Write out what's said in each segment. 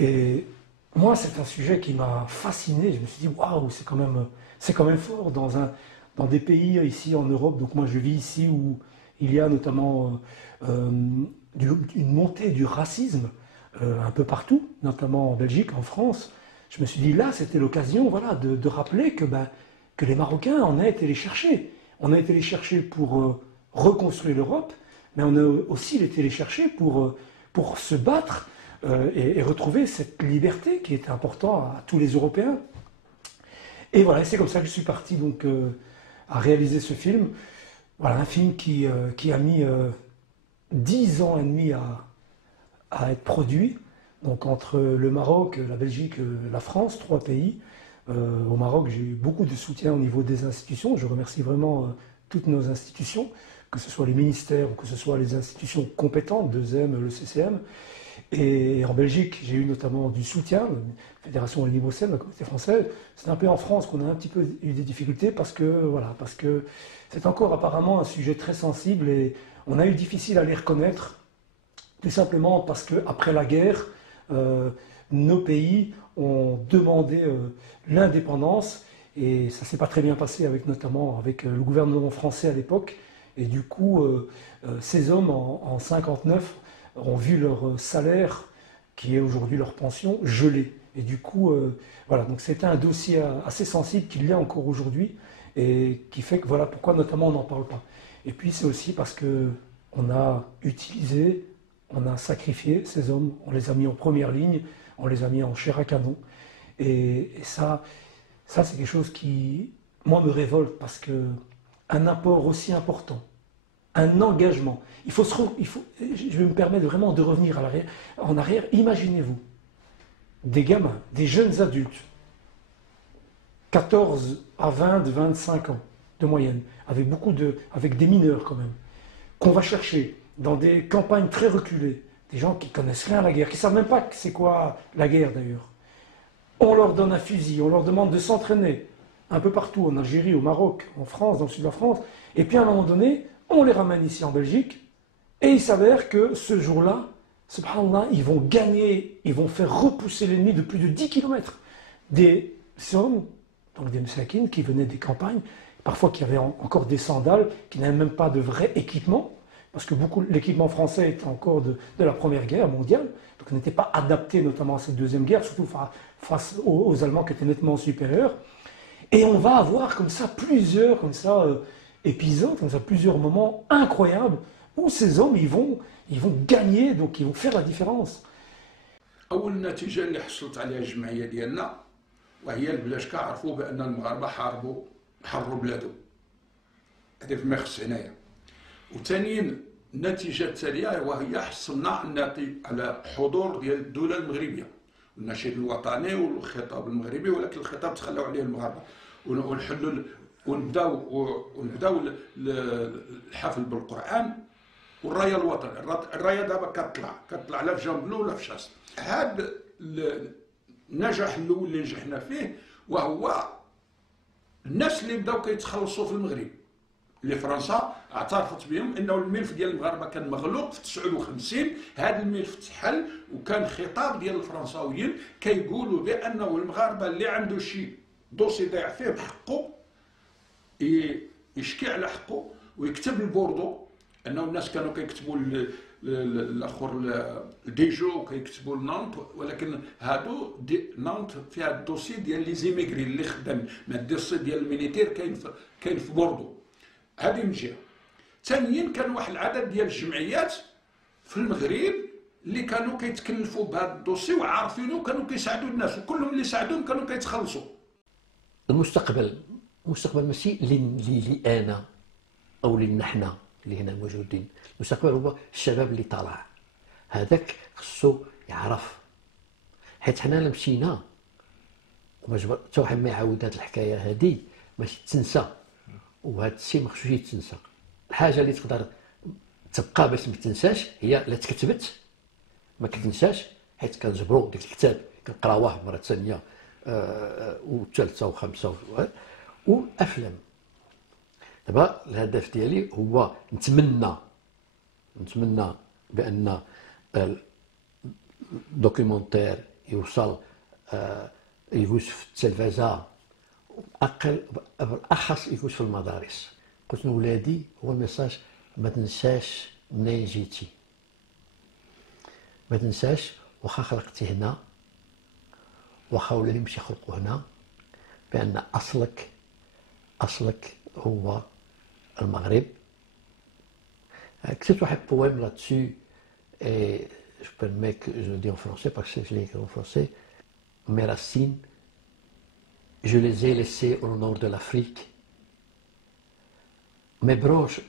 Et moi, c'est un sujet qui m'a fasciné. Je me suis dit, waouh, c'est quand même fort dans des pays ici en Europe. Donc moi, je vis ici où il y a notamment euh, une montée du racisme un peu partout, notamment en Belgique, en France. Je me suis dit, là, c'était l'occasion, voilà, de rappeler que les Marocains, on a été les chercher. On a été les chercher pour reconstruire l'Europe, mais on a aussi été les chercher pour se battre et retrouver cette liberté qui est importante à tous les Européens. Et voilà, c'est comme ça que je suis parti donc à réaliser ce film. Voilà, un film qui a mis 10 ans et demi à être produit. Donc entre le Maroc, la Belgique, la France, 3 pays. Au Maroc, j'ai eu beaucoup de soutien au niveau des institutions. Je remercie vraiment toutes nos institutions, que ce soit les ministères ou que ce soit les institutions compétentes, 2M, le CCM. Et en Belgique, j'ai eu notamment du soutien, la Fédération Wallonie-Bruxelles, la communauté française. C'est un peu en France qu'on a un petit peu eu des difficultés parce que c'est encore apparemment un sujet très sensible et on a eu difficile à les reconnaître, tout simplement parce qu'après la guerre, nos pays ont demandé l'indépendance et ça ne s'est pas très bien passé notamment avec le gouvernement français à l'époque. Et du coup, ces hommes en 59 ont vu leur salaire, qui est aujourd'hui leur pension, gelé. Et du coup, voilà, donc c'était un dossier assez sensible qu'il y a encore aujourd'hui et qui fait que voilà pourquoi notamment on n'en parle pas. Et puis c'est aussi parce qu'on a utilisé, on a sacrifié ces hommes, on les a mis en première ligne, on les a mis en chair à canon. Et ça c'est quelque chose qui, moi, me révolte parce qu'un apport aussi important, un engagement. Je vais me permettre vraiment de revenir en arrière. Imaginez-vous, des gamins, des jeunes adultes, 14 à 20, 25 ans de moyenne, avec des mineurs quand même, qu'on va chercher dans des campagnes très reculées, des gens qui connaissent rien à la guerre, qui ne savent même pas c'est quoi la guerre d'ailleurs. On leur donne un fusil, on leur demande de s'entraîner un peu partout, en Algérie, au Maroc, en France, dans le sud de la France, et puis à un moment donné, on les ramène ici en Belgique, et il s'avère que ce jour-là, subhanallah, ils vont gagner, ils vont faire repousser l'ennemi de plus de 10 km. Des hommes, donc des msakines, qui venaient des campagnes, parfois qui avaient encore des sandales, qui n'avaient même pas de vrai équipement, parce que l'équipement français était encore de la Première Guerre mondiale, donc n'était pas adapté notamment à cette Deuxième Guerre, surtout face aux Allemands qui étaient nettement supérieurs. Et on va avoir comme ça plusieurs épisodes, comme ça plusieurs moments incroyables où ces hommes ils vont gagner, donc ils vont faire la différence. أول نتيجة اللي حصلت عليها الجمعية ديالنا وهي البلاد كيعرفوا بأن المغاربة حرروا بلادهم. هذه في مخص هنايا. وثانيا النتيجة التالية وهي حصلنا على حضور ديال الدولة المغربية. النشيد الوطني والخطاب المغربي ولكن الخطاب تخلوا عليه المغاربة ونحلوا ونبداو الحفل بالقرآن والرايه الوطني. الرايه دابا كتطلع لا في جنبلو ولا في شاص. هذا النجاح الاول اللي نجحنا فيه وهو الناس اللي بداو كيتخلصوا في المغرب اللي فرنسا اعترفت بهم انه الملف ديال المغاربه كان مغلوق في 59. هذا الملف تحل وكان خطاب ديال الفرنساويين كيقولوا بانه المغاربه اللي عنده شي دوسي ضايع فيه بحقه يشكي على حقه ويكتب البوردو. انه الناس كانوا كيكتبوا الاخر ديجو وكيكتبوا نانت ولكن هادو نانت فيها الدوسي ديال لي زيميغري اللي خدام مع الدوسي ديال الميليتير كاين في بوردو. هذه من جهه. ثانيا كان واحد العدد ديال الجمعيات في المغرب اللي كانوا كيتكلفوا بهذا الدوسي وعارفينه وكانوا كيساعدوا الناس وكلهم اللي ساعدوهم كانوا كيتخلصوا. المستقبل ماشي لي انا او لي حنا اللي هنا موجودين. المستقبل هو الشباب اللي طالع، هذاك خصو يعرف، حيت حنا مشينا حتى واحد ما يعاود هذه الحكايه هذه ماشي تنسى، وهذا الشيء ما خصوش يتنسى. الحاجه اللي تقدر تبقى باش ما تنساش هي لا تكتبت ما كتنساش، حيت كنجبروا ديك الكتاب كنقراوه مره ثانيه وثالثه وخامسه وافلام. دابا الهدف ديالي هو نتمنى بان الدوكيومونتير يوصل يجوز في التلفزة، بالأخص يجوز في المدارس. قلت لولادي هو الميساج: ما تنساش منين جيتي، ما تنساش واخا خلقتي هنا، واخا ولادي مش يخلقوا هنا، بأن أصلك هو المغرب. كتبت واحد بويم là-dessus et je permets que je le dis en français parce que je l'ai écrit en français. Mes racines, je les ai laissées au nord de l'Afrique. Mes branches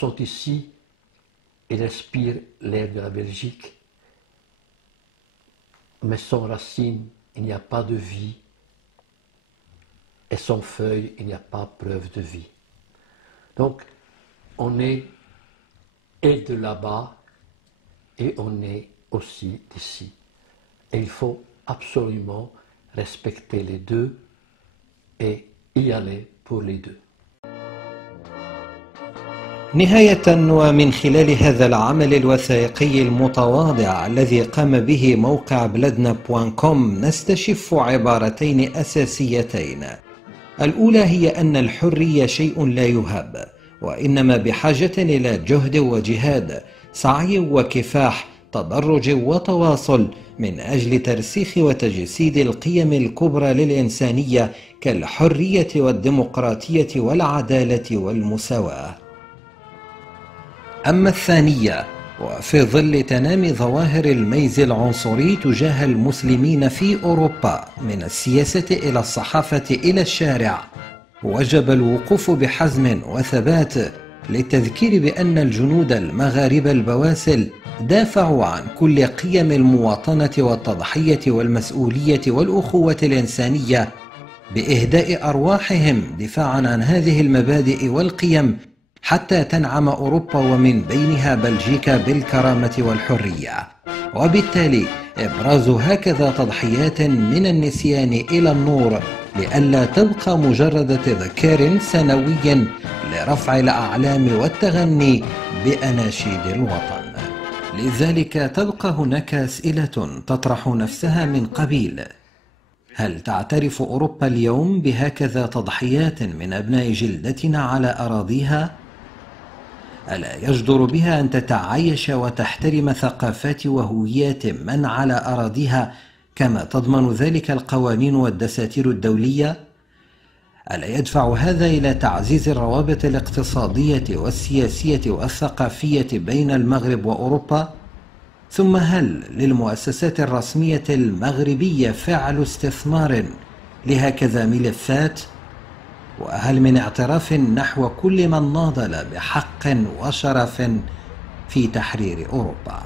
sont ici et respirent l'air de la Belgique. Mais sans racines, il n'y a pas de vie. Et sans feuilles, il n'y a pas preuve de vie. Donc, on est et de là-bas et on est aussi d'ici. Et il faut absolument respecter les deux et y aller pour les deux. نهاية، ومن خلال هذا العمل الوثائقي المتواضع الذي قام به موقع بلادنا.com نستشف عبارتين أساسيتين. الأولى هي أن الحرية شيء لا يهاب، وإنما بحاجة إلى جهد وجهاد، سعي وكفاح، تدرج وتواصل من أجل ترسيخ وتجسيد القيم الكبرى للإنسانية كالحرية والديمقراطية والعدالة والمساواة. أما الثانية، وفي ظل تنامي ظواهر الميز العنصري تجاه المسلمين في أوروبا من السياسة إلى الصحافة إلى الشارع، وجب الوقوف بحزم وثبات للتذكير بأن الجنود المغاربة البواسل دافعوا عن كل قيم المواطنة والتضحية والمسؤولية والأخوة الإنسانية بإهداء أرواحهم دفاعا عن هذه المبادئ والقيم حتى تنعم أوروبا ومن بينها بلجيكا بالكرامة والحرية. وبالتالي إبراز هكذا تضحيات من النسيان إلى النور لئلا تبقى مجرد تذكار سنوي لرفع الأعلام والتغني بأناشيد الوطن. لذلك تبقى هناك أسئلة تطرح نفسها من قبيل: هل تعترف أوروبا اليوم بهكذا تضحيات من أبناء جلدتنا على أراضيها؟ ألا يجدر بها أن تتعايش وتحترم ثقافات وهويات من على أراضيها كما تضمن ذلك القوانين والدساتير الدولية؟ ألا يدفع هذا إلى تعزيز الروابط الاقتصادية والسياسية والثقافية بين المغرب وأوروبا؟ ثم هل للمؤسسات الرسمية المغربية فعل استثمار لهكذا ملفات؟ وهل من اعتراف نحو كل من ناضل بحق وشرف في تحرير أوروبا؟